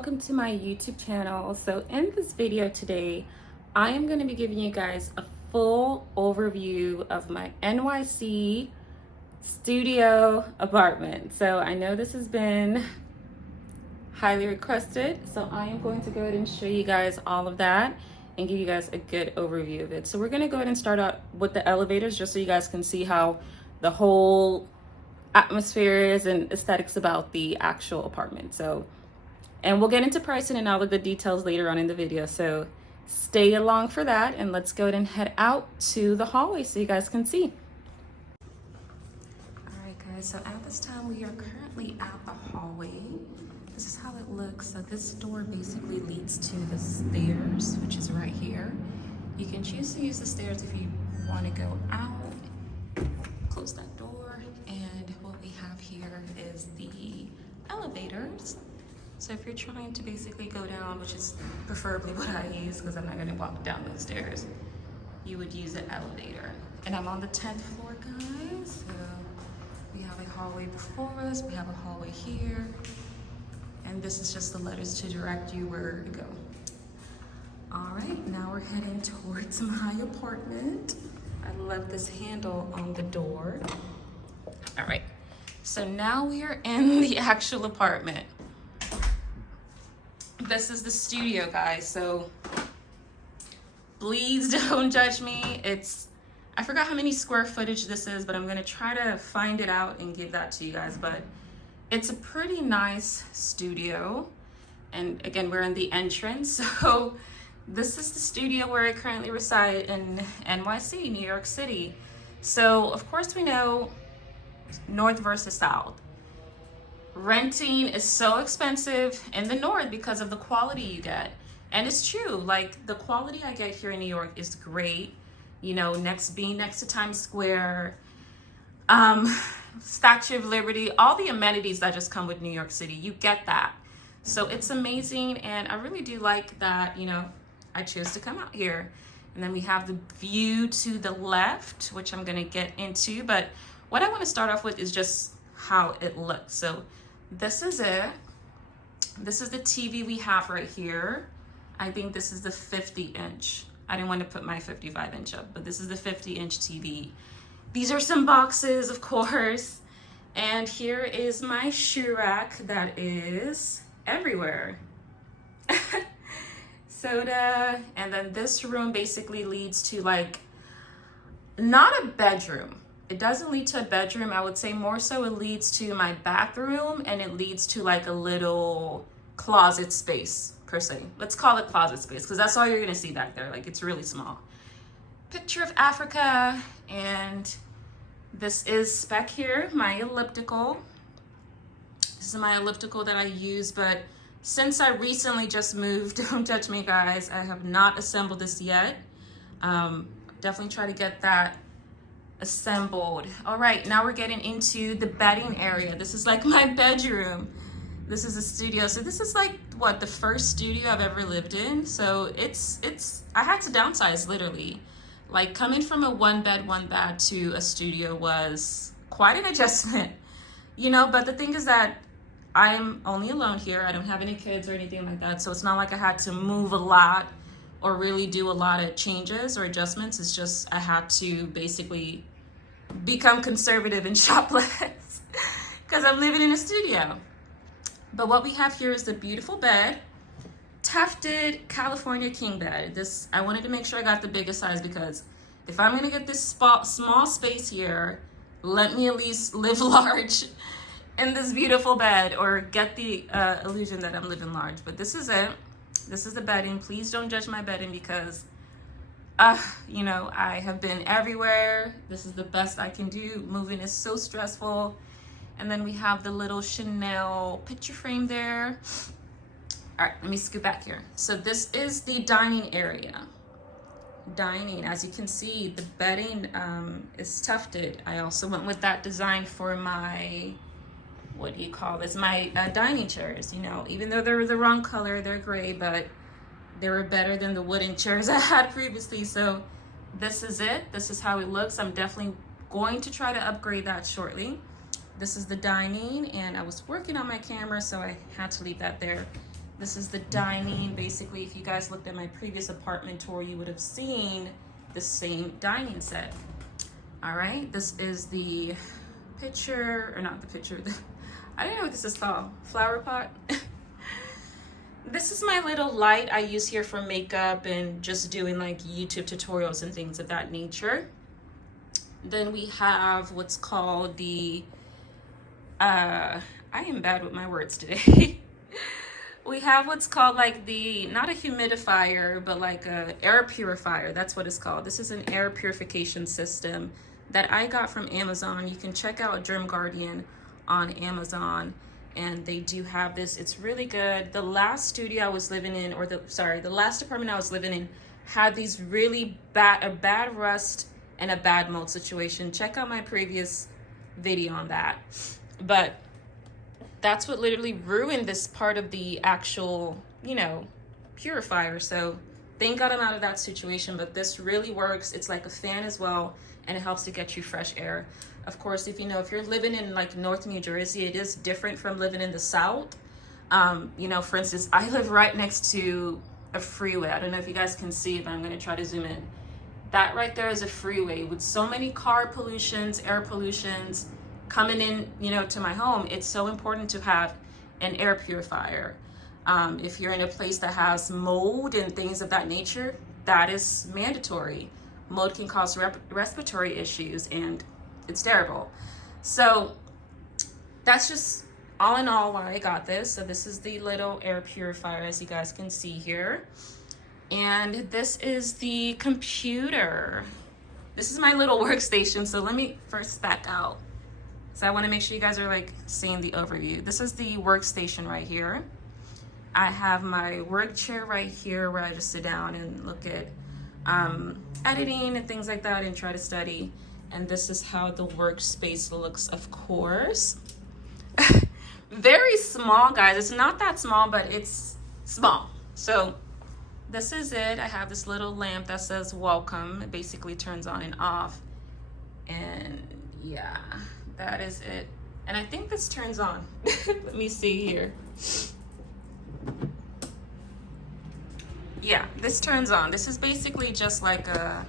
welcome to my YouTube channel. So in this video today, I am going to be giving you guys a full overview of my NYC studio apartment. So I know this has been highly requested, so I am going to go ahead and show you guys all of that and give you guys a good overview of it. So we're going to go ahead and start out with the elevators just so you guys can see how the whole atmosphere is and aesthetics about the actual apartment. And we'll get into pricing and all of the details later on in the video, so stay along for that, and let's go ahead and head out to the hallway so you guys can see. All right guys, so at this time we are currently at the hallway. This is how it looks. So this door basically leads to the stairs, which is right here. You can choose to use the stairs if you want to go out. Close that door, and what we have here is the elevators. So if you're trying to basically go down, which is preferably what I use because I'm not going to walk down those stairs, you would use an elevator. And I'm on the 10th floor, guys. So we have a hallway before us, we have a hallway here, and this is just the letters to direct you where to go. All right, now we're heading towards my apartment. I love this handle on the door. All right, so now we are in the actual apartment. This is the studio, guys, so please don't judge me. I forgot how many square footage this is, but I'm gonna try to find it out and give that to you guys. But it's a pretty nice studio, and again, we're in the entrance. So this is the studio where I currently reside in NYC, New York City. So of course we know North versus South. Renting is so expensive in the north because of the quality you get. And it's true, like the quality I get here in New York is great. You know, being next to Times Square, Statue of Liberty, all the amenities that just come with New York City, you get that. So it's amazing, and I really do like that, you know, I chose to come out here. And then we have the view to the left, which I'm gonna get into, but what I wanna start off with is just how it looks. So this is it. This is the TV we have right here. I think this is the 50-inch. I didn't want to put my 55-inch up, but this is the 50-inch TV. These are some boxes, of course. And here is my shoe rack that is everywhere. Soda. And then this room basically leads to like, not a bedroom. It doesn't lead to a bedroom. I would say more so it leads to my bathroom, and it leads to like a little closet space per se. Let's call it closet space because that's all you're gonna see back there. Like, it's really small. Picture of Africa, and this is back here, my elliptical. This is my elliptical that I use, but since I recently just moved, don't judge me guys, I have not assembled this yet. Definitely try to get that assembled. All right, now we're getting into the bedding area. This is like my bedroom. This is a studio. So this is like what, the first studio I've ever lived in. So I had to downsize literally. Like coming from a one bed, one bath to a studio was quite an adjustment, you know, but the thing is that I am only alone here. I don't have any kids or anything like that. So it's not like I had to move a lot or really do a lot of changes or adjustments. It's just I had to basically become conservative and shop less because I'm living in a studio. But what we have here is the beautiful bed, tufted California king bed. This, I wanted to make sure I got the biggest size because if I'm gonna get this small space here, let me at least live large in this beautiful bed, or get the illusion that I'm living large. But this is it. This is the bedding. Please don't judge my bedding because you know, I have been everywhere. This is the best I can do. Moving is so stressful. And then we have the little Chanel picture frame there. All right, let me scoot back here. So this is the dining area. Dining, as you can see, the bedding is tufted. I also went with that design for my, what do you call this? My dining chairs, you know, even though they're the wrong color, they're gray, but they were better than the wooden chairs I had previously. So this is it. This is how it looks. I'm definitely going to try to upgrade that shortly. This is the dining, and I was working on my camera, so I had to leave that there. This is the dining. Basically, if you guys looked at my previous apartment tour, you would have seen the same dining set. All right, this is the picture, or not the picture, I don't know what this is called, flower pot. This is my little light I use here for makeup and just doing like YouTube tutorials and things of that nature. Then we have what's called the, I am bad with my words today. We have what's called like the, not a humidifier, but like a air purifier. That's what it's called. This is an air purification system that I got from Amazon. You can check out Germ Guardian on Amazon, and they do have this. It's really good. The last studio I was living in, or the last apartment I was living in had these really bad, a bad rust and a bad mold situation. Check out my previous video on that. But that's what literally ruined this part of the actual, you know, purifier. So thank God I'm out of that situation, but this really works. It's like a fan as well, and it helps to get you fresh air. Of course, if you're living in like North New Jersey, it is different from living in the South. You know, for instance, I live right next to a freeway. I don't know if you guys can see, but I'm going to try to zoom in. That right there is a freeway with so many car pollutions, air pollutions coming in, you know, to my home. It's so important to have an air purifier. If you're in a place that has mold and things of that nature, that is mandatory. Mold can cause respiratory issues, and it's terrible. So that's just all in all why I got this. So this is the little air purifier, as you guys can see here. And this is the computer. This is my little workstation. So let me first back out. So I want to make sure you guys are like seeing the overview. This is the workstation right here. I have my work chair right here where I just sit down and look at editing and things like that and try to study. And this is how the workspace looks, of course. Very small, guys. It's not that small, but it's small. So this is it. I have this little lamp that says welcome. It basically turns on and off. And yeah, that is it. And I think this turns on. Let me see here. Yeah, this turns on. This is basically just like a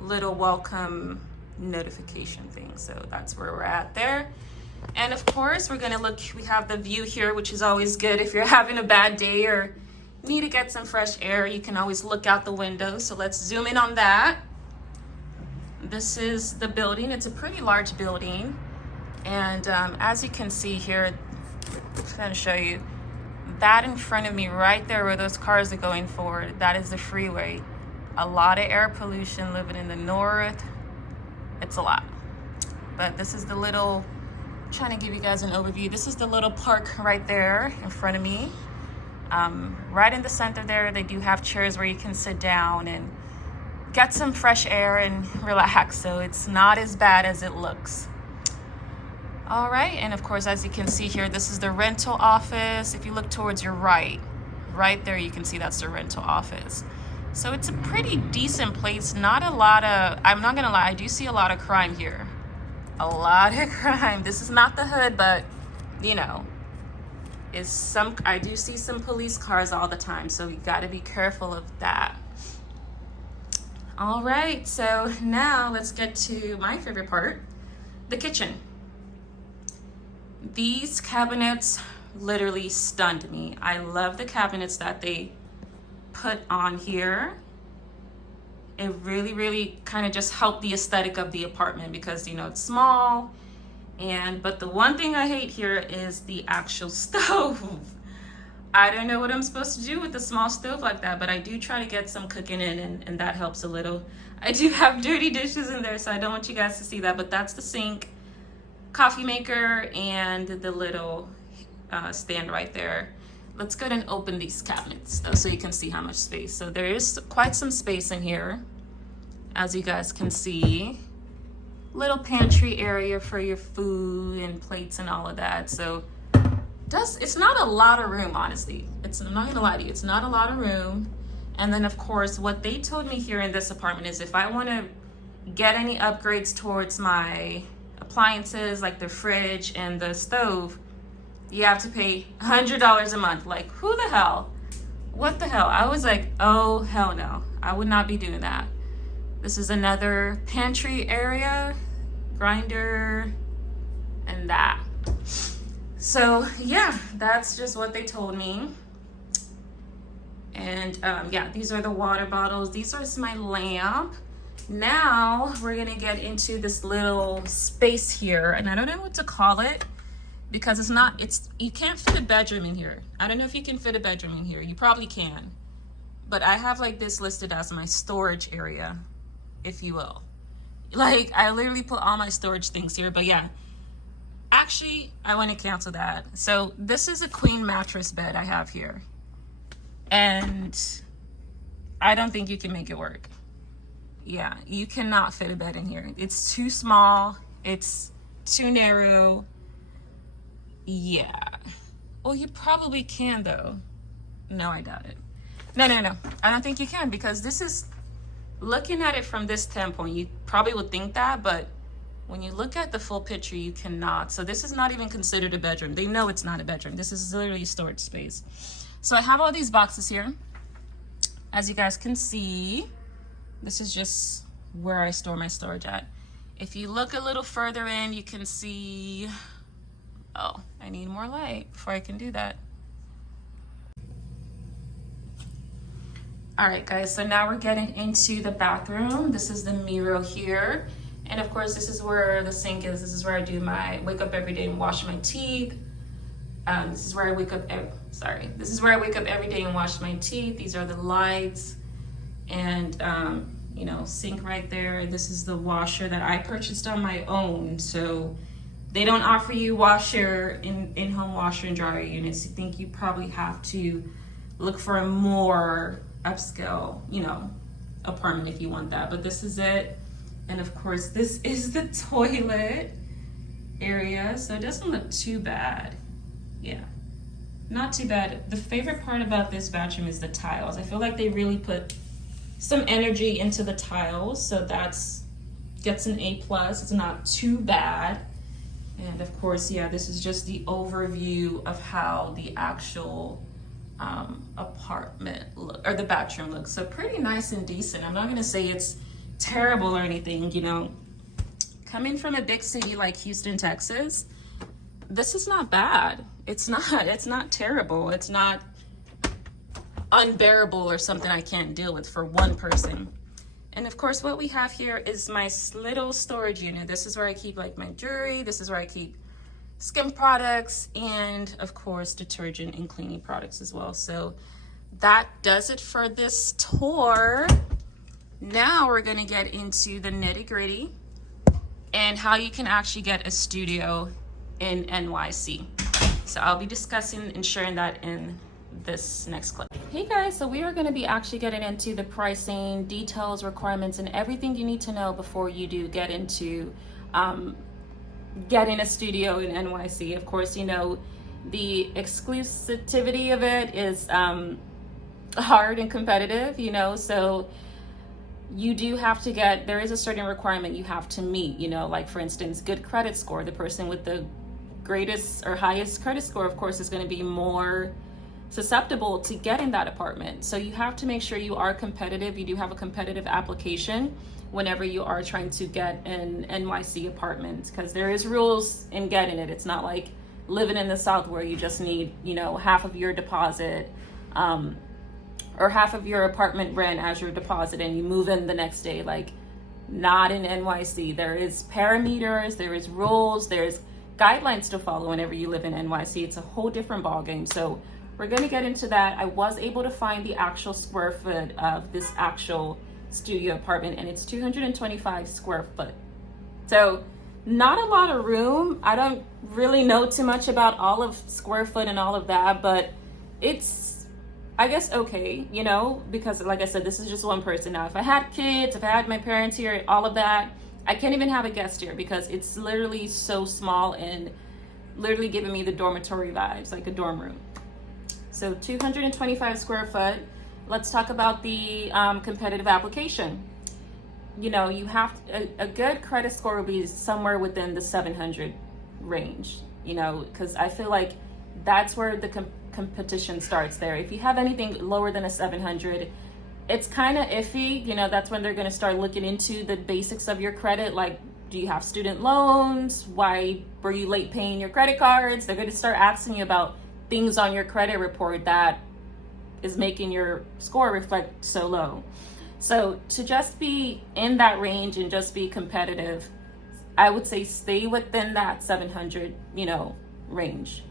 little welcome notification thing. So that's where we're at there. And of course, we're gonna look, we have the view here, which is always good if you're having a bad day or need to get some fresh air. You can always look out the window. So let's zoom in on that. This is the building. It's a pretty large building. And as you can see here, I'm gonna show you that in front of me right there where those cars are going forward. That is the freeway. A lot of air pollution living in the north. It's a lot. But this is the little, I'm trying to give you guys an overview. This is the little park right there in front of me. Right in the center there, they do have chairs where you can sit down and get some fresh air and relax. So it's not as bad as it looks. All right, and of course, as you can see here, this is the rental office. If you look towards your right there, you can see that's the rental office. So it's a pretty decent place. Not a lot of, I'm not gonna lie, I do see a lot of crime here. A lot of crime. This is not the hood, but you know, I do see some police cars all the time, so you gotta be careful of that. All right, so now let's get to my favorite part, the kitchen. These cabinets literally stunned me. I love the cabinets that they put on here. It really, really kind of just helped the aesthetic of the apartment because, you know, it's small. But the one thing I hate here is the actual stove. I don't know what I'm supposed to do with a small stove like that, but I do try to get some cooking in, and that helps a little. I do have dirty dishes in there, so I don't want you guys to see that, but that's the sink, coffee maker, and the little stand right there. Let's go ahead and open these cabinets so you can see how much space. So there is quite some space in here, as you guys can see. Little pantry area for your food and plates and all of that. So it's not a lot of room, honestly. I'm not gonna lie to you, it's not a lot of room. And then of course, what they told me here in this apartment is if I wanna get any upgrades towards my appliances like the fridge and the stove, You have to pay $100 a month. Like, who the hell? What the hell? I was like, oh, hell no. I would not be doing that. This is another pantry area, grinder, and that. So yeah, that's just what they told me. And yeah, these are the water bottles. These are my lamp. Now we're gonna get into this little space here, and I don't know what to call it because you can't fit a bedroom in here. I don't know if you can fit a bedroom in here. You probably can, but I have like this listed as my storage area, if you will. Like, I literally put all my storage things here. But yeah, actually I want to cancel that. So this is a queen mattress bed I have here, and I don't think you can make it work. Yeah, you cannot fit a bed in here. It's too small, it's too narrow. Yeah, well, you probably can though. No, I doubt it. No, I don't think you can, because this is, looking at it from this standpoint, you probably would think that, but when you look at the full picture, you cannot. So this is not even considered a bedroom. They know it's not a bedroom. This is literally storage space. So I have all these boxes here. As you guys can see, this is just where I store my storage at. If you look a little further in, you can see, oh, I need more light before I can do that. All right, guys, so now we're getting into the bathroom. This is the mirror here. And of course, this is where the sink is. This is where I wake up every day and wash my teeth. This is where I wake up, this is where I wake up every day and wash my teeth. These are the lights, and you know, sink right there. This is the washer that I purchased on my own. So they don't offer you in-home washer and dryer units. You think you probably have to look for a more upscale, you know, apartment if you want that. But this is it. And of course, this is the toilet area. So it doesn't look too bad. Yeah, not too bad. The favorite part about this bathroom is the tiles. I feel like they really put some energy into the tiles. So gets an A+. It's not too bad. And of course, yeah, this is just the overview of how the actual apartment or the bathroom looks. So pretty nice and decent. I'm not gonna say it's terrible or anything, you know. Coming from a big city like Houston, Texas, this is not bad. It's not terrible. It's not unbearable or something I can't deal with for one person. And of course, what we have here is my little storage unit. This is where I keep like my jewelry. This is where I keep skin products, and of course detergent and cleaning products as well. So that does it for this tour. Now we're gonna get into the nitty-gritty and how you can actually get a studio in NYC. So I'll be discussing and sharing that in this next clip. Hey guys, so we are going to be actually getting into the pricing, details, requirements, and everything you need to know before you do get into getting a studio in NYC. Of course, you know, the exclusivity of it is hard and competitive, you know, so you do have to there is a certain requirement you have to meet, you know, like for instance, good credit score. The person with the greatest or highest credit score, of course, is going to be more susceptible to getting that apartment. So you have to make sure you are competitive. You do have a competitive application whenever you are trying to get an NYC apartment, because there is rules in getting it. It's not like living in the South where you just need, you know, half of your deposit or half of your apartment rent as your deposit and you move in the next day. Like, not in NYC. There is parameters, there is rules, there's guidelines to follow whenever you live in NYC. It's a whole different ballgame. So we're going to get into that. I was able to find the actual square foot of this actual studio apartment, and it's 225 square foot. So not a lot of room. I don't really know too much about all of square foot and all of that, but it's, I guess, okay, you know, because like I said, this is just one person. Now, if I had kids, if I had my parents here, all of that, I can't even have a guest here because it's literally so small and literally giving me the dormitory vibes, like a dorm room. So 225 square foot. Let's talk about the competitive application. You know, you have a good credit score will be somewhere within the 700 range, you know, because I feel like That's where the competition starts there. If you have anything lower than a 700, it's kind of iffy. You know, that's when they're going to start looking into the basics of your credit. Like, do you have student loans? Why were you late paying your credit cards? They're going to start asking you about things on your credit report that is making your score reflect so low. So to just be in that range and just be competitive, I would say stay within that 700, you know, range.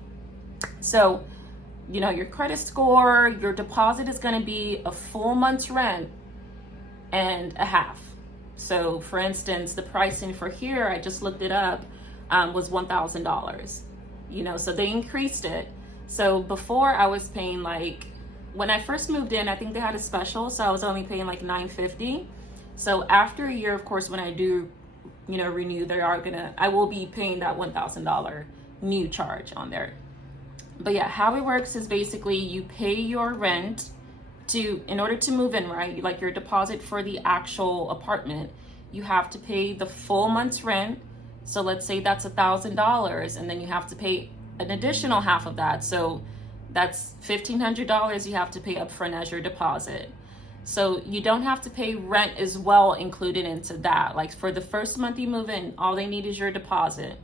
So, you know, your credit score, your deposit is going to be a full month's rent and a half. So for instance, the pricing for here, I just looked it up, was $1,000, you know, so they increased it. So before I was paying like, when I first moved in, I think they had a special, so I was only paying like $950. So after a year, of course, when I do, you know, renew, I will be paying that $1,000 new charge on there. But yeah, how it works is basically you pay your rent in order to move in, right? Like your deposit for the actual apartment, you have to pay the full month's rent. So let's say that's $1,000, and then you have to pay an additional half of that. So that's $1,500 you have to pay up front as your deposit. So you don't have to pay rent as well included into that. Like for the first month you move in, all they need is your deposit.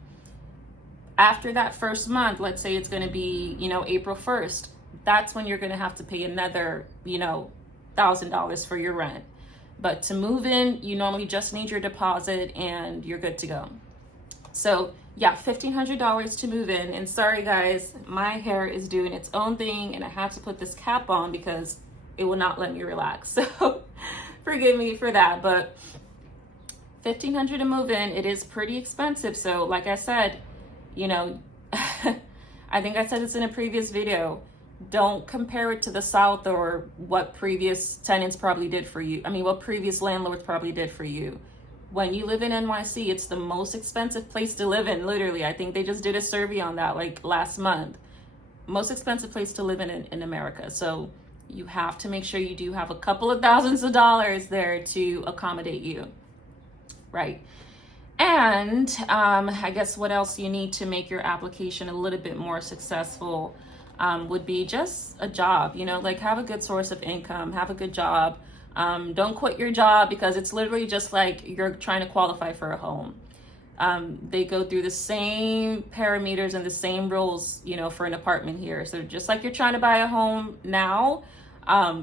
After that first month, let's say it's going to be, you know, April 1st, that's when you're going to have to pay another, you know, $1,000 for your rent. But to move in, you normally just need your deposit and you're good to go. So yeah, $1,500 to move in. And sorry guys, my hair is doing its own thing and I have to put this cap on because it will not let me relax. So forgive me for that, but $1,500 to move in, it is pretty expensive. So like I said, you know, I think I said this in a previous video, don't compare it to the South or what previous tenants probably did for you. I mean, what previous landlords probably did for you. When you live in NYC, it's the most expensive place to live in, literally. I think they just did a survey on that like last month. Most expensive place to live in America. So you have to make sure you do have a couple of thousands of dollars there to accommodate you, right? And I guess what else you need to make your application a little bit more successful would be just a job, you know, like have a good source of income, have a good job. Don't quit your job because it's literally just like you're trying to qualify for a home. They go through the same parameters and the same rules, you know, for an apartment here. So just like you're trying to buy a home now,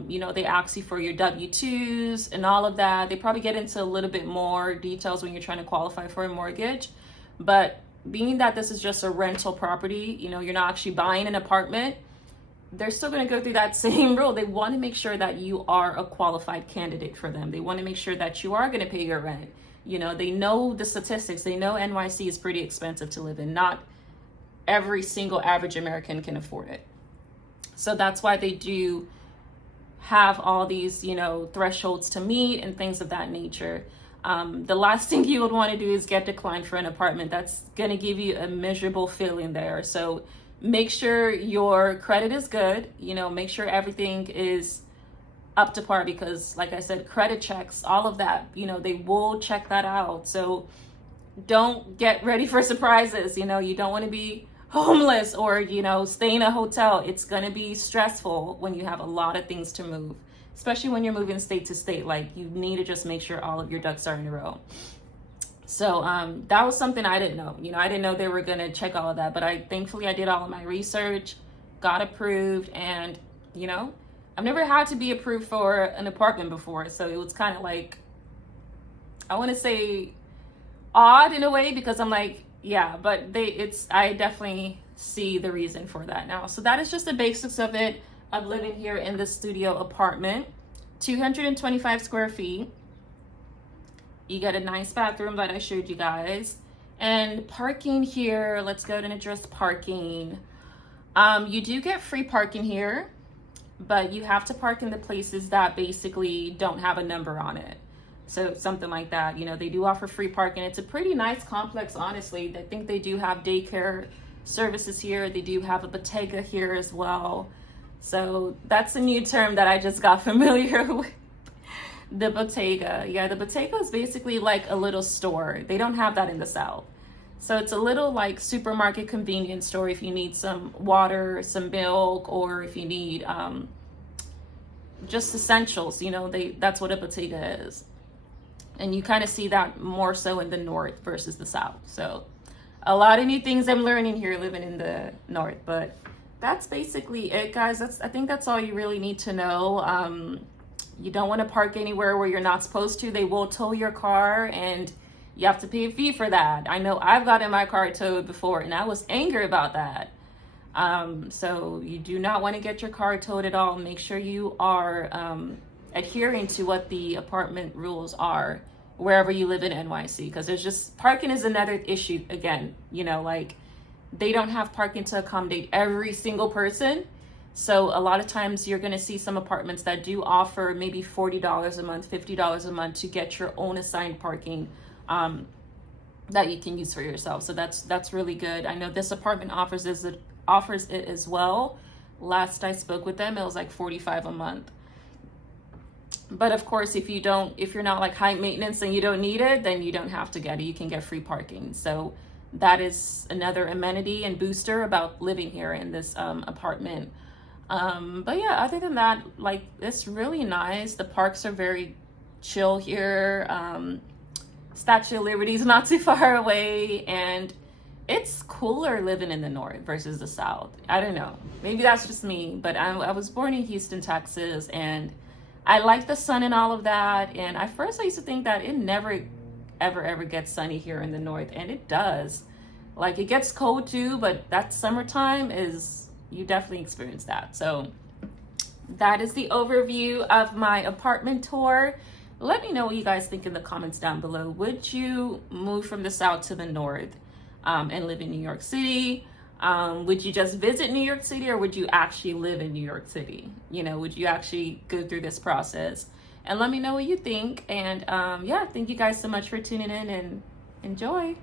you know, they ask you for your W-2s and all of that. They probably get into a little bit more details when you're trying to qualify for a mortgage. But being that this is just a rental property, you know, you're not actually buying an apartment, they're still going to go through that same rule. They want to make sure that you are a qualified candidate for them. They want to make sure that you are going to pay your rent. You know, they know the statistics. They know NYC is pretty expensive to live in. Not every single average American can afford it. So that's why they do have all these, you know, thresholds to meet and things of that nature. The last thing you would want to do is get declined for an apartment. That's going to give you a miserable feeling there. So make sure your credit is good, you know, make sure everything is up to par because like I said, credit checks, all of that, you know, they will check that out. So don't get ready for surprises. You know, you don't want to be homeless or, you know, stay in a hotel. It's going to be stressful when you have a lot of things to move, especially when you're moving state to state. Like you need to just make sure all of your ducks are in a row. So that was something I didn't know. You know, I didn't know they were going to check all of that, but thankfully I did all of my research, got approved, and, you know, I've never had to be approved for an apartment before. So it was kind of like, I want to say odd in a way because I'm like, yeah, but I definitely see the reason for that now. So that is just the basics of it, of living here in the studio apartment, 225 square feet. You get a nice bathroom that I showed you guys. And parking here, let's go ahead and address parking. You do get free parking here, but you have to park in the places that basically don't have a number on it. So something like that, you know, they do offer free parking. It's a pretty nice complex, honestly. I think they do have daycare services here. They do have a bodega here as well. So that's a new term that I just got familiar with. The bodega. Yeah, the bodega is basically like a little store. They don't have that in the South. So it's a little like supermarket convenience store if you need some water, some milk, or if you need just essentials. You know, that's what a bodega is. And you kind of see that more so in the north versus the south. So a lot of new things I'm learning here living in the north. But that's basically it, guys. I think that's all you really need to know. You don't want to park anywhere where you're not supposed to. They will tow your car, and you have to pay a fee for that. I know I've gotten my car towed before, and I was angry about that. So you do not want to get your car towed at all. Make sure you are adhering to what the apartment rules are wherever you live in NYC, because there's just parking is another issue again. You know, like they don't have parking to accommodate every single person. So a lot of times you're going to see some apartments that do offer maybe $40 a month, $50 a month to get your own assigned parking that you can use for yourself. So that's really good. I know this apartment offers it as well. Last I spoke with them, it was like $45 a month. But of course, if you're not like high maintenance and you don't need it, then you don't have to get it. You can get free parking. So that is another amenity and booster about living here in this apartment. But yeah, other than that, like, it's really nice. The parks are very chill here. Statue of Liberty is not too far away, and it's cooler living in the north versus the south. I don't know, maybe that's just me, but I was born in Houston, Texas, and I like the sun and all of that. And at first I used to think that it never ever gets sunny here in the north, and it does. Like, it gets cold too, but that summertime is, you definitely experience that. So that is the overview of my apartment tour. Let me know what you guys think in the comments down below. Would you move from the south to the north and live in New York City? Would you just visit New York City, or would you actually live in New York City? You know, would you actually go through this process? And let me know what you think. And yeah, thank you guys so much for tuning in, and enjoy.